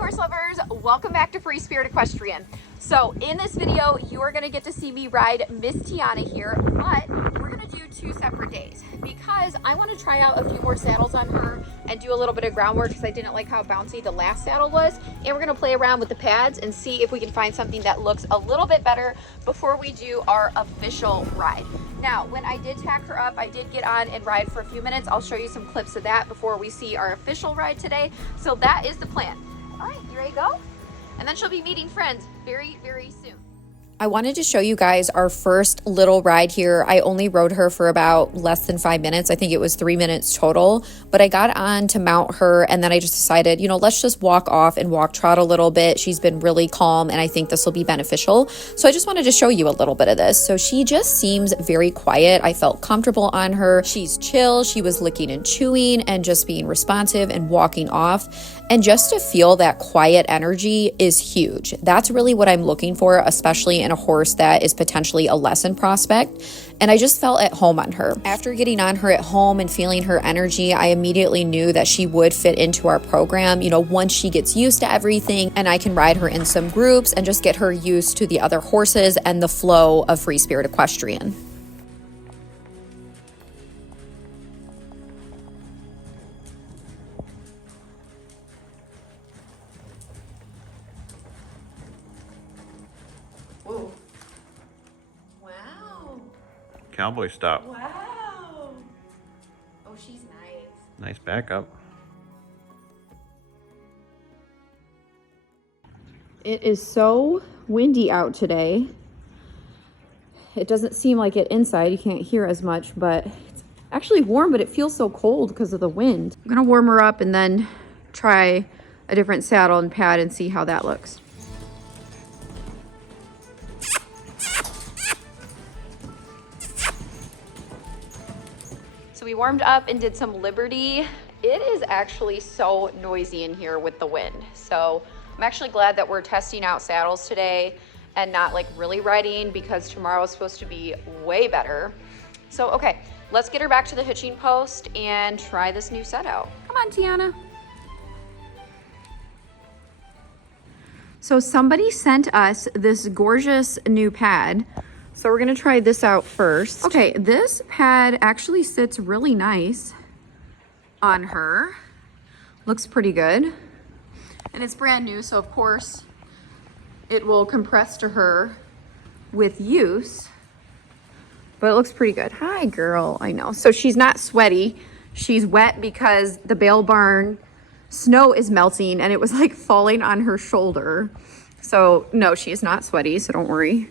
horse lovers, welcome back to Free Spirit Equestrian. So in this video, you are gonna get to see me ride Miss Tiana here, but we're gonna do 2 separate days because I wanna try out a few more saddles on her and do a little bit of groundwork because I didn't like how bouncy the last saddle was. And we're gonna play around with the pads and see if we can find something that looks a little bit better before we do our official ride. Now, when I did tack her up, I did get on and ride for a few minutes. I'll show you some clips of that before we see our official ride today. So that is the plan. All right, you ready to go? And then she'll be meeting friends very, very soon. I wanted to show you guys our first little ride here. I only rode her for about less than 5 minutes. I think it was 3 minutes total, but I got on to mount her and then I just decided, let's just walk off and walk trot a little bit. She's been really calm and I think this will be beneficial. So I just wanted to show you a little bit of this. So she just seems very quiet. I felt comfortable on her. She's chill. She was licking and chewing and just being responsive and walking off. And just to feel that quiet energy is huge. That's really what I'm looking for, especially in a horse that is potentially a lesson prospect. And I just felt at home on her. After getting on her at home and feeling her energy, I immediately knew that she would fit into our program, once she gets used to everything and I can ride her in some groups and just get her used to the other horses and the flow of Free Spirit Equestrian. Whoa. Wow. Cowboy stop. Wow. Oh, she's nice. Nice backup. It is so windy out today. It doesn't seem like it inside. You can't hear as much, but it's actually warm, but it feels so cold because of the wind. I'm gonna warm her up and then try a different saddle and pad and see how that looks. So we warmed up and did some Liberty. It is actually so noisy in here with the wind. So I'm actually glad that we're testing out saddles today and not like really riding because tomorrow is supposed to be way better. So, okay, let's get her back to the hitching post and try this new set out. Come on, Tiana. So somebody sent us this gorgeous new pad. So we're gonna try this out first. Okay, this pad actually sits really nice on her. Looks pretty good. And it's brand new, so of course it will compress to her with use, but it looks pretty good. Hi, girl, I know. So she's not sweaty. She's wet because the bale barn snow is melting and it was like falling on her shoulder. So no, she is not sweaty, so don't worry.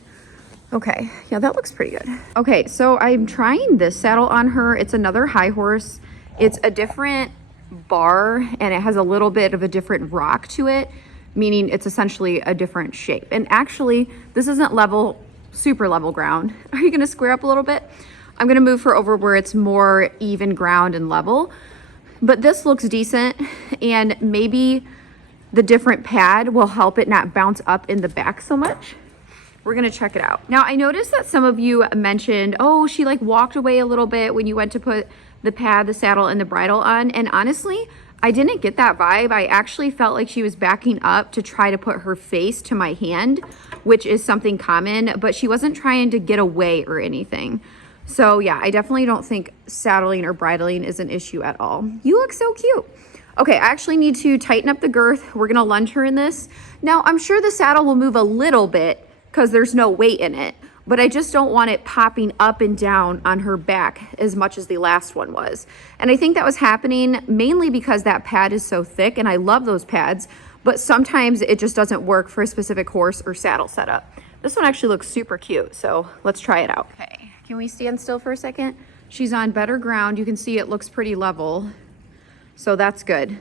Okay, yeah, that looks pretty good. Okay, so I'm trying this saddle on her. It's another high horse. It's a different bar and it has a little bit of a different rock to it, meaning it's essentially a different shape. And actually, this isn't level, super level ground. Are you gonna square up a little bit? I'm gonna move her over where it's more even ground and level. But this looks decent and maybe the different pad will help it not bounce up in the back so much. We're gonna check it out. Now, I noticed that some of you mentioned, oh, she like walked away a little bit when you went to put the pad, the saddle, and the bridle on. And honestly, I didn't get that vibe. I actually felt like she was backing up to try to put her face to my hand, which is something common, but she wasn't trying to get away or anything. So yeah, I definitely don't think saddling or bridling is an issue at all. You look so cute. Okay, I actually need to tighten up the girth. We're gonna lunge her in this. Now, I'm sure the saddle will move a little bit because there's no weight in it, but I just don't want it popping up and down on her back as much as the last one was. And I think that was happening mainly because that pad is so thick, and I love those pads, but sometimes it just doesn't work for a specific horse or saddle setup. This one actually looks super cute, so let's try it out. Okay, can we stand still for a second? She's on better ground. You can see it looks pretty level, so that's good.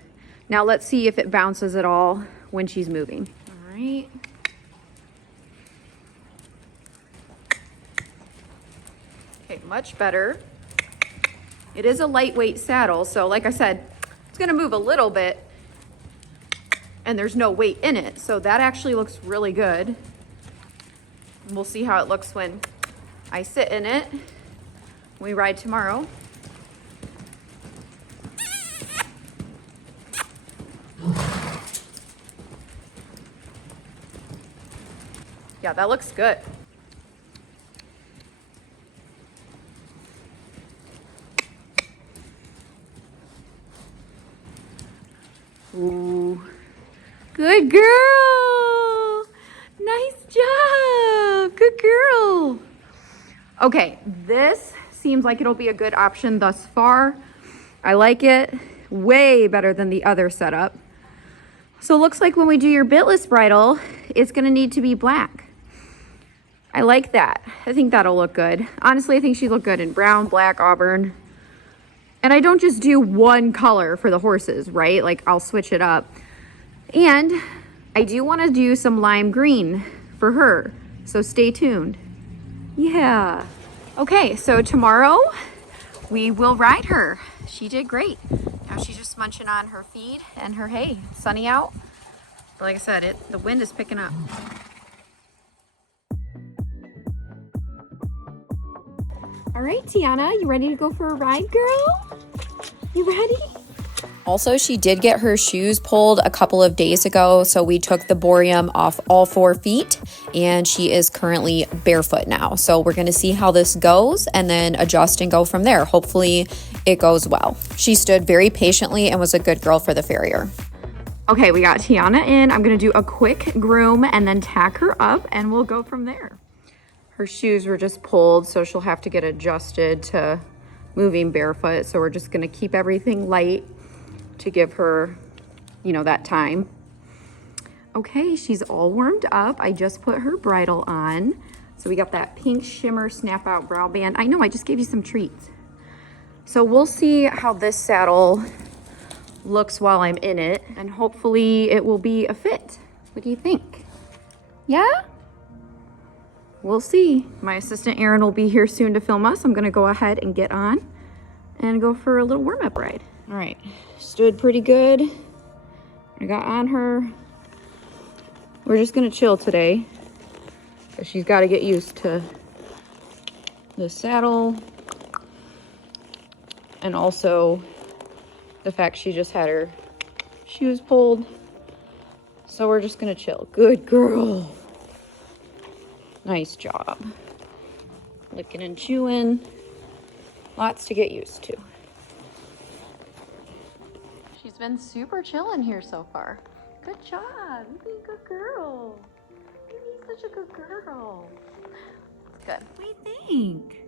Now let's see if it bounces at all when she's moving. All right. Okay, much better. It is a lightweight saddle, so like I said, it's gonna move a little bit and there's no weight in it. So that actually looks really good. We'll see how it looks when I sit in it. We ride tomorrow. Yeah, that looks good. Ooh. Good girl. Nice job. Good girl. Okay, this seems like it'll be a good option thus far. I like it way better than the other setup. So it looks like when we do your bitless bridle, it's gonna need to be black. I like that. I think that'll look good. Honestly, I think she'd look good in brown, black, auburn. And I don't just do one color for the horses, right? Like I'll switch it up. And I do want to do some lime green for her. So stay tuned. Yeah. Okay, so tomorrow we will ride her. She did great. Now she's just munching on her feed and her hay. It's sunny out. But like I said, the wind is picking up. All right, Tiana, you ready to go for a ride, girl? You ready? Also, she did get her shoes pulled a couple of days ago, so we took the borium off all 4 feet, and she is currently barefoot now. So we're gonna see how this goes and then adjust and go from there. Hopefully it goes well. She stood very patiently and was a good girl for the farrier. Okay, we got Tiana in. I'm gonna do a quick groom and then tack her up, and we'll go from there. Her shoes were just pulled, so she'll have to get adjusted to moving barefoot. So we're just gonna keep everything light to give her, you know, that time. Okay, she's all warmed up. I just put her bridle on. So we got that pink shimmer snap out brow band. I know, I just gave you some treats. So we'll see how this saddle looks while I'm in it, and hopefully it will be a fit. What do you think? Yeah? We'll see. My assistant Erin will be here soon to film us. I'm gonna go ahead and get on and go for a little warm-up ride. All right, stood pretty good. I got on her. We're just gonna chill today, because she's got to get used to the saddle, and also the fact she just had her shoes pulled. So we're just gonna chill. Good girl. Nice job. Licking and chewing. Lots to get used to. She's been super chill in here so far. Good job. You're being a good girl. You're being such a good girl. Good. What do you think?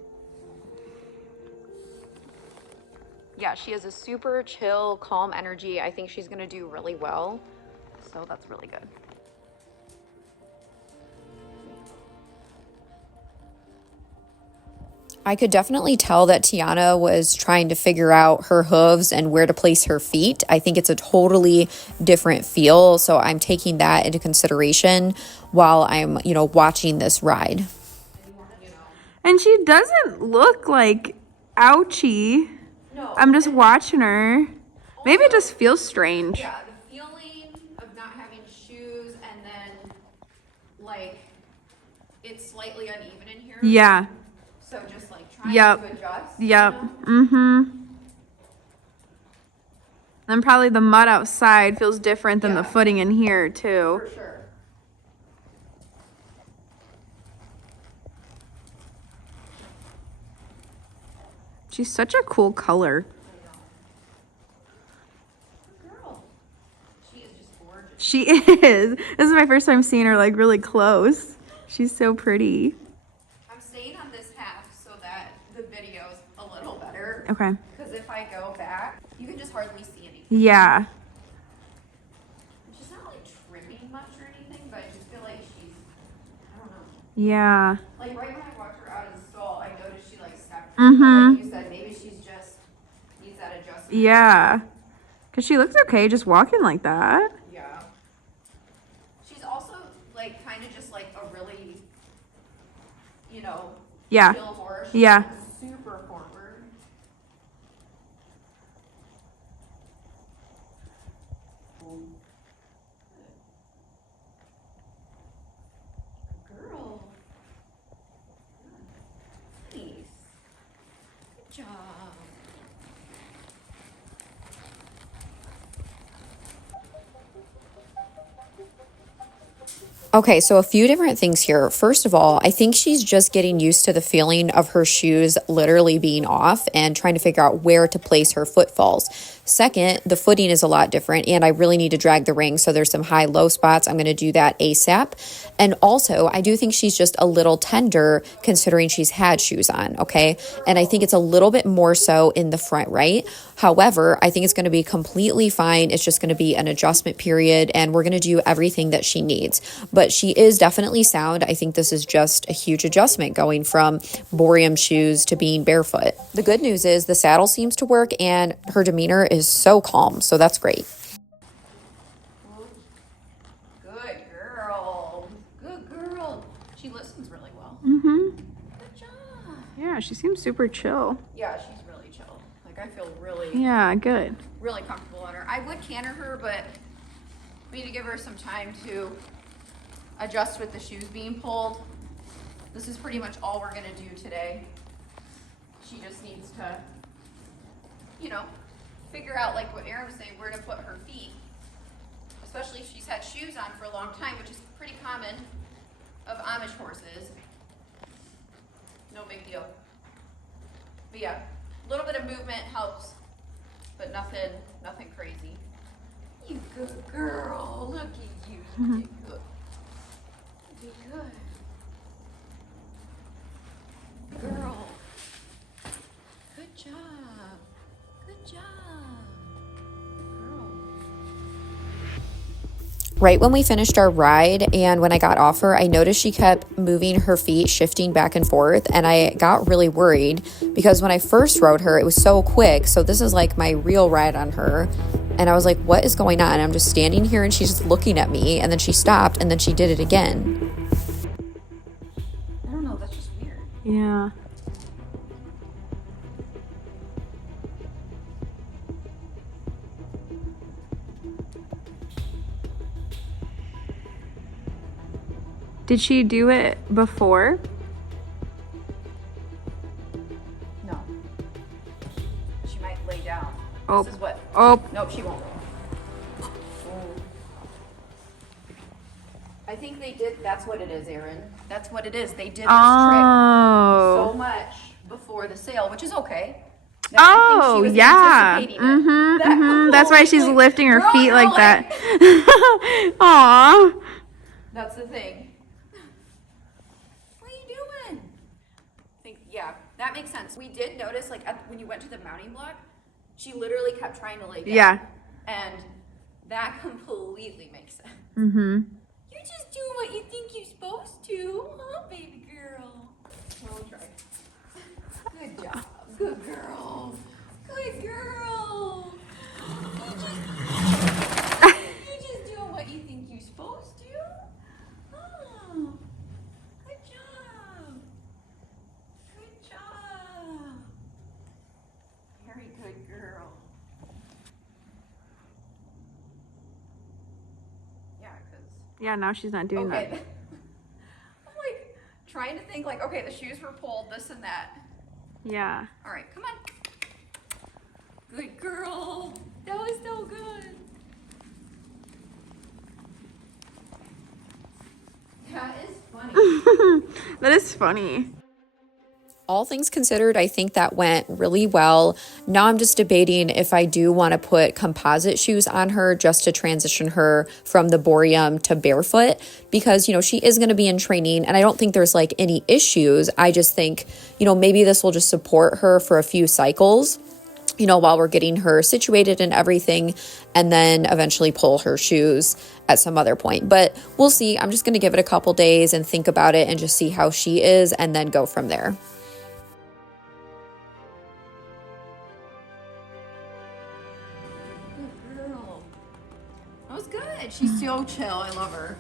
Yeah, she has a super chill, calm energy. I think she's gonna do really well. So that's really good. I could definitely tell that Tiana was trying to figure out her hooves and where to place her feet. I think it's a totally different feel, so I'm taking that into consideration while I'm, watching this ride. And she doesn't look like ouchy. No. I'm just watching her. Maybe it just feels strange. Yeah, the feeling of not having shoes and then, like, it's slightly uneven in here. Yeah. So just, like, trying Yep. to adjust. Yep. You know? Mm-hmm. Then probably the mud outside feels different than the Yeah. footing in here, too. For sure. She's such a cool color. Girl. She is just gorgeous. She is. This is my first time seeing her, like, really close. She's so pretty. I'm staying on this half so that the video's a little better. Okay. Because if I go back, you can just hardly see anything. Yeah. She's not like trimming much or anything, but I just feel like she's, I don't know. Yeah. Like right when I walked her out of the stall, I noticed she like stepped. Mhm. Like you said, maybe she's just needs that adjustment. Yeah. Because she looks okay just walking like that. Yeah. She's also like kind of just like a really, Yeah. chill horse. Yeah. She's super forward. Girl. Nice. Good job. Okay, so a few different things here. First of all, I think she's just getting used to the feeling of her shoes literally being off and trying to figure out where to place her footfalls. Second, the footing is a lot different and I really need to drag the ring. So there's some high-low spots. I'm going to do that ASAP. And also, I do think she's just a little tender considering she's had shoes on, okay? And I think it's a little bit more so in the front right. However, I think it's going to be completely fine. It's just going to be an adjustment period and we're going to do everything that she needs. But she is definitely sound. I think this is just a huge adjustment going from Boreum shoes to being barefoot. The good news is the saddle seems to work and her demeanor is so calm. So that's great. Good girl. Good girl. She listens really well. Mm-hmm. Good job. Yeah, she seems super chill. Yeah, she's really chill. Like, I feel really, Yeah, good. really comfortable on her. I would canter her, but we need to give her some time to adjust with the shoes being pulled. This is pretty much all we're gonna do today. She just needs to, you know, figure out, like what Erin was saying, where to put her feet. Especially if she's had shoes on for a long time, which is pretty common of Amish horses. No big deal. But yeah, a little bit of movement helps, but nothing crazy. You good girl, look at you, you did good. You did good. Girl. Good job. Good job. Girl. Right when we finished our ride and when I got off her, I noticed she kept moving her feet, shifting back and forth, and I got really worried because when I first rode her, it was so quick. So this is like my real ride on her. And I was like, what is going on? And I'm just standing here and she's just looking at me, and then she stopped and then she did it again. I don't know, that's just weird. Yeah. Did she do it before? No. She might lay down. Oh. This is what. Oh. Nope, she won't. I think they did. That's what it is, Erin. That's what it is. They did this trick so Oh. much before the sale, which is okay. Oh, yeah. That's why she's lifting her feet like that. Aw. That's the thing. What are you doing? Yeah, that makes sense. We did notice, like, when you went to the mounting block, she literally kept trying to lay down. Yeah. And that completely makes sense. Mm-hmm. You're just doing what you think you're supposed to, huh, baby girl? We'll try. Good job. Good girl. Good girl. You're just doing what you think you're supposed to. Oh, good job. Good job. Very good girl. Yeah, because. Yeah, now she's not doing Okay. that. I'm like trying to think like, okay, the shoes were pulled, this and that. Yeah. All right, come on. Good girl. That was so good. That is funny. That is funny. All things considered, I think that went really well. Now I'm just debating if I do want to put composite shoes on her just to transition her from the Boreum to barefoot because, you know, she is going to be in training and I don't think there's like any issues. I just think, you know, maybe this will just support her for a few cycles, you know, while we're getting her situated and everything, and then eventually pull her shoes at some other point. But we'll see. I'm just going to give it a couple days and think about it and just see how she is and then go from there. Good girl. That was good. She's so chill. I love her.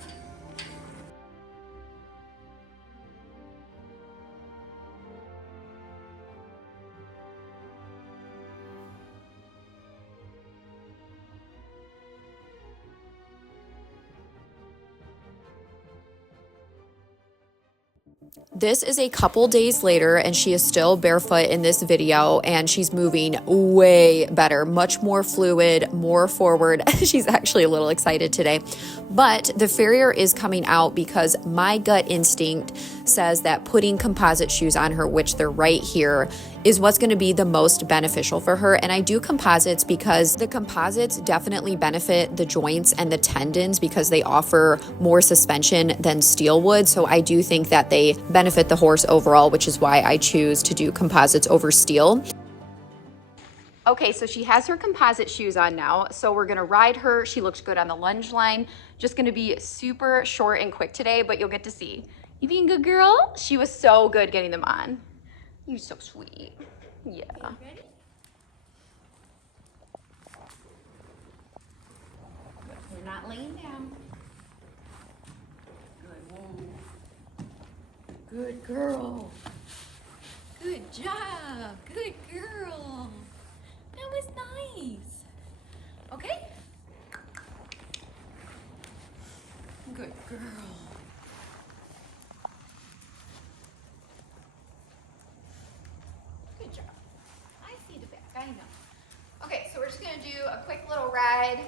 This is a couple days later and she is still barefoot in this video and she's moving way better, much more fluid, more forward. She's actually a little excited today. But the farrier is coming out because my gut instinct says that putting composite shoes on her, which they're right here, is what's going to be the most beneficial for her. And I do composites because the composites definitely benefit the joints and the tendons because they offer more suspension than steel would. So I do think that they benefit the horse overall, which is why I choose to do composites over steel. Okay, so she has her composite shoes on now. So we're gonna ride her. She looks good on the lunge line. Just gonna be super short and quick today, but you'll get to see. You being a good girl? She was so good getting them on. You're so sweet. Yeah. Ready? We're not laying down. Good. Whoa. Good girl. Good job. Good girl. That was nice. Okay? Good girl. Good job. I see the back, I know. Okay, so we're just gonna do a quick little ride.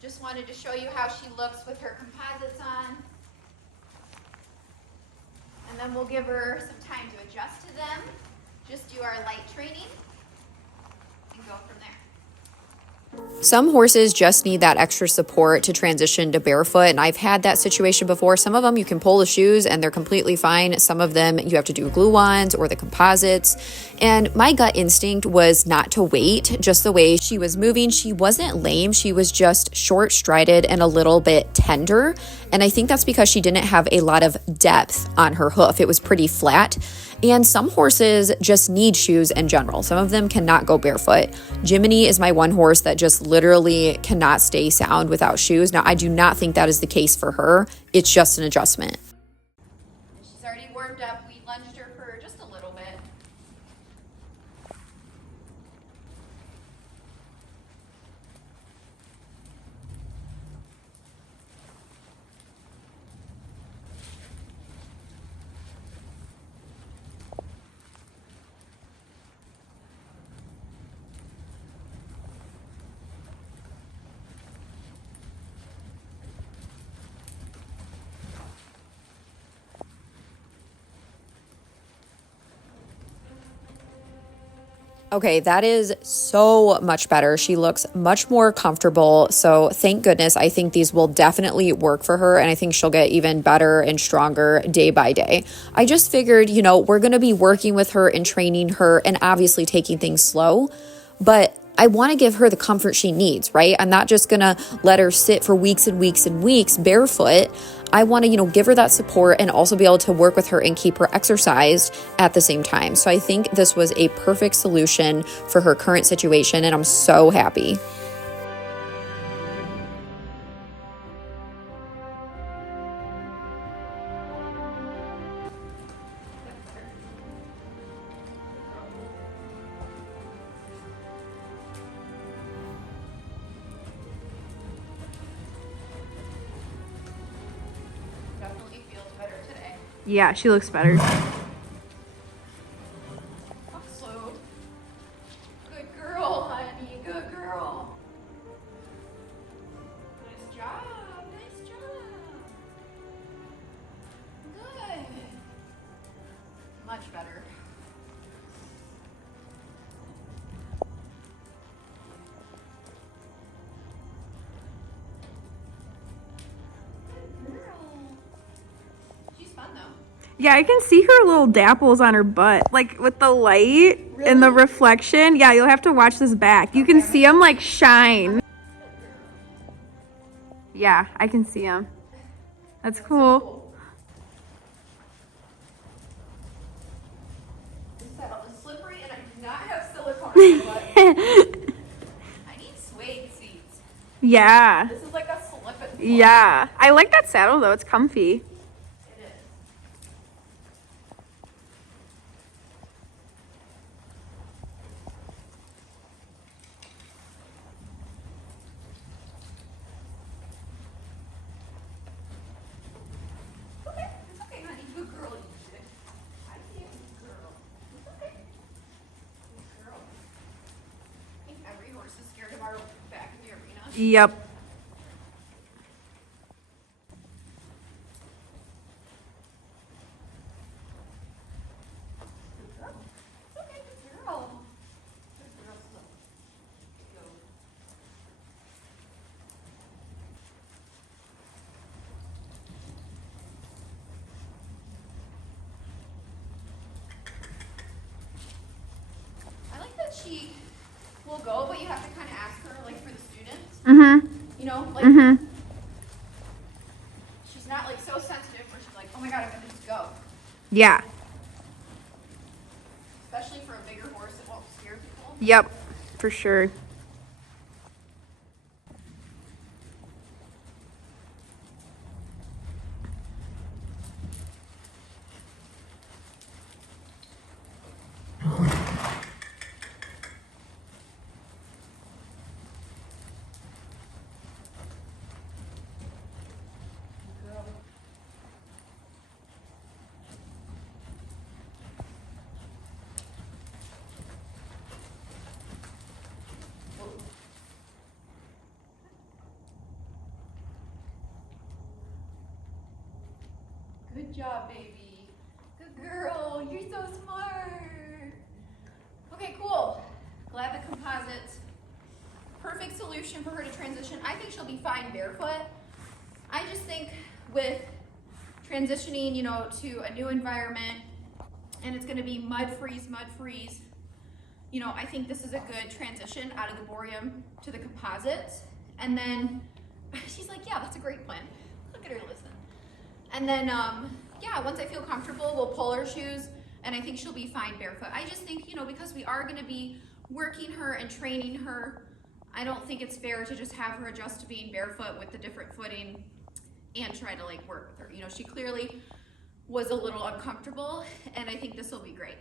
Just wanted to show you how she looks with her composites on. And then we'll give her some time to adjust to them. Just do our light training and go from there. Some horses just need that extra support to transition to barefoot, and I've had that situation before. Some of them you can pull the shoes and they're completely fine. Some of them you have to do glue-ons or the composites. And my gut instinct was not to wait. Just the way she was moving, she wasn't lame. She was just short-strided and a little bit tender. And I think that's because she didn't have a lot of depth on her hoof. It was pretty flat. And some horses just need shoes in general. Some of them cannot go barefoot. Jiminy is my one horse that just literally cannot stay sound without shoes. Now, I do not think that is the case for her. It's just an adjustment. She's already warmed up. We lunged her for just a little bit. Okay, that is so much better. She looks much more comfortable. So thank goodness. I think these will definitely work for her. And I think she'll get even better and stronger day by day. I just figured, you know, we're going to be working with her and training her and obviously taking things slow. But I want to give her the comfort she needs, right? I'm not just going to let her sit for weeks and weeks and weeks barefoot. I want to, give her that support and also be able to work with her and keep her exercised at the same time. So I think this was a perfect solution for her current situation, and I'm so happy. Definitely feels better today. Yeah, she looks better. Walk slow. Good girl, honey. Good girl. Nice job. Nice job. Good. Much better. Good girl. She's fun though. Yeah, I can see her little dapples on her butt, like with the light and the reflection. Yeah, you'll have to watch this back. You can see them like shine. Yeah, I can see them. That's cool. This saddle is slippery and I do not have silicone on my butt. I need suede seats. Yeah, This is like a slip and fall. yeah. I like that saddle though. It's comfy. It is. Okay, it's okay, honey. Good girl. Yep. I like that she will go, but you have to kind of ask her, like for the students. Mm-hmm. You know, like Mm-hmm. she's not like so sensitive where she's like, oh my god, I'm gonna just go. Yeah. Especially for a bigger horse, it won't scare people. Yep. For sure. Good job, baby. Good girl. You're so smart. Okay, cool. Glad the composite's perfect solution for her to transition. I think she'll be fine barefoot. I just think with transitioning, you know, to a new environment, and it's gonna be mud freeze, you know, I think this is a good transition out of the boreum to the composites. And then she's like, yeah, that's a great plan. Look at her listen. And then, yeah, once I feel comfortable, we'll pull her shoes, and I think she'll be fine barefoot. I just think, you know, because we are gonna be working her and training her, I don't think it's fair to just have her adjust to being barefoot with the different footing and try to like work with her. You know, she clearly was a little uncomfortable, and I think this will be great.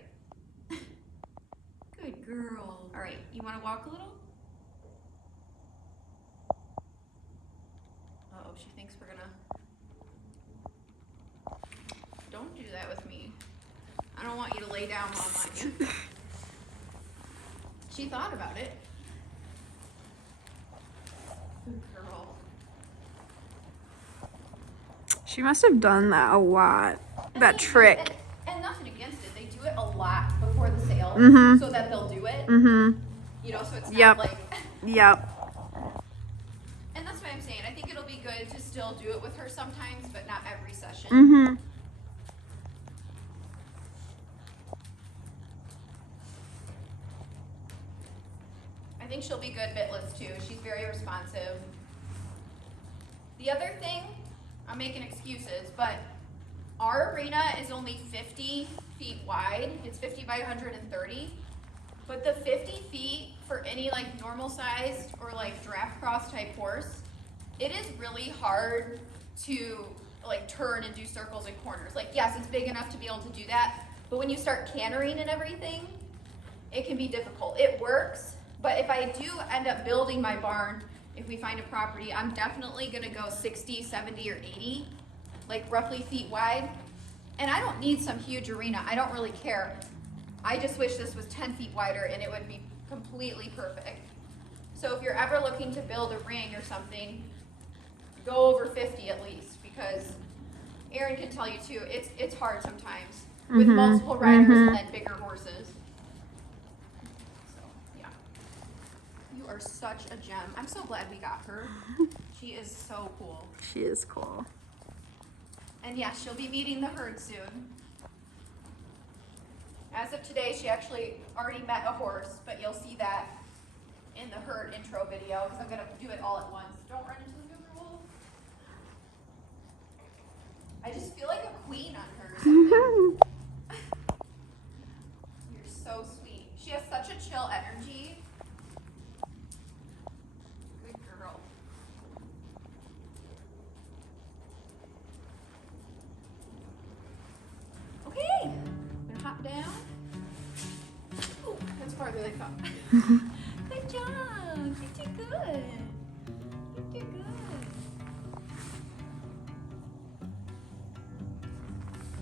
Good girl. All right, you wanna walk a little? Uh-oh, she thinks we're gonna... Don't do that with me. I don't want you to lay down while I'm on you. She thought about it. Good girl. She must have done that a lot. That trick. And nothing against it. They do it a lot before the sale, Mhm. so that they'll do it. Mm-hmm. You know, so it's not Yep. like. Yep. And that's what I'm saying. I think it'll be good to still do it with her sometimes, but not every session. Mm-hmm. I think she'll be good bitless too. She's very responsive. The other thing, I'm making excuses, but our arena is only 50 feet wide. It's 50 by 130. But the 50 feet for any like normal sized or like draft cross type horse, it is really hard to like turn and do circles and corners. Like yes, it's big enough to be able to do that, but when you start cantering and everything, it can be difficult. It works, but if I do end up building my barn, if we find a property, I'm definitely gonna go 60, 70, or 80, like roughly feet wide. And I don't need some huge arena, I don't really care. I just wish this was 10 feet wider and it would be completely perfect. So if you're ever looking to build a ring or something, go over 50 at least, because Erin can tell you too, it's hard sometimes with multiple riders and then bigger horses. So yeah, you are such a gem. I'm so glad we got her. She is so cool. She is cool. And yeah, she'll be meeting the herd soon. As of today, she actually already met a horse, but you'll see that in the herd intro video because I'm gonna do it all at once. Don't run into the bigger wolf. I just feel like a queen on her or something. You're so sweet. She has such a chill energy. Good girl. Okay, I'm gonna hop down. Ooh, that's farther than I thought. Good job. You did good. You did good.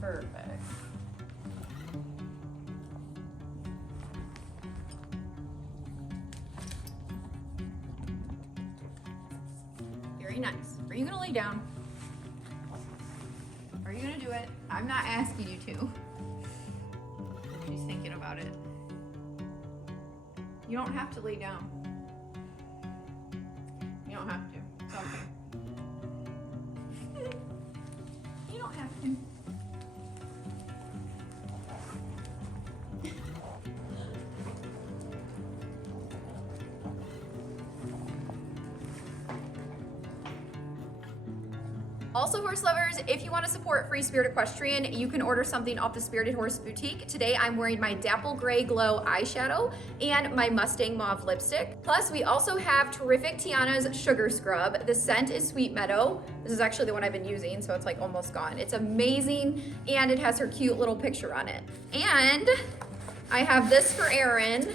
Perfect. lay down. Are you gonna do it? I'm not asking you to. She's thinking about it. You don't have to lay down. You don't have to. It's okay. You don't have to. Also, horse lovers, if you want to support Free Spirit Equestrian, you can order something off the Spirited Horse Boutique. Today, I'm wearing my Dapple Gray Glow eyeshadow and my Mustang Mauve lipstick. Plus, we also have terrific Tiana's Sugar Scrub. The scent is Sweet Meadow. This is actually the one I've been using, so it's like almost gone. It's amazing, and it has her cute little picture on it. And I have this for Erin,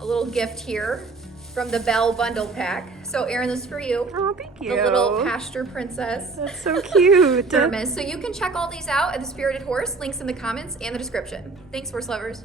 a little gift here from the Belle Bundle Pack. So Erin, this is for you. Oh, thank you. The little pasture princess. That's so cute. Thermos. So you can check all these out at the Spirited Horse, links in the comments and the description. Thanks, horse lovers.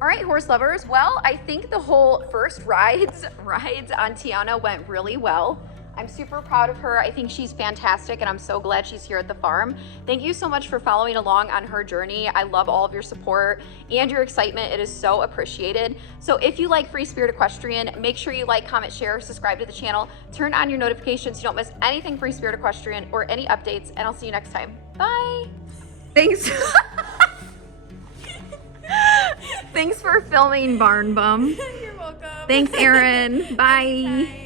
All right, horse lovers. Well, I think the whole first rides on Tiana went really well. I'm super proud of her. I think she's fantastic, and I'm so glad she's here at the farm. Thank you so much for following along on her journey. I love all of your support and your excitement. It is so appreciated. So if you like Free Spirit Equestrian, make sure you like, comment, share, subscribe to the channel, turn on your notifications so you don't miss anything Free Spirit Equestrian or any updates, and I'll see you next time. Bye. Thanks. Thanks for filming, Barn Bum. You're welcome. Thanks, Erin. Bye. Bye.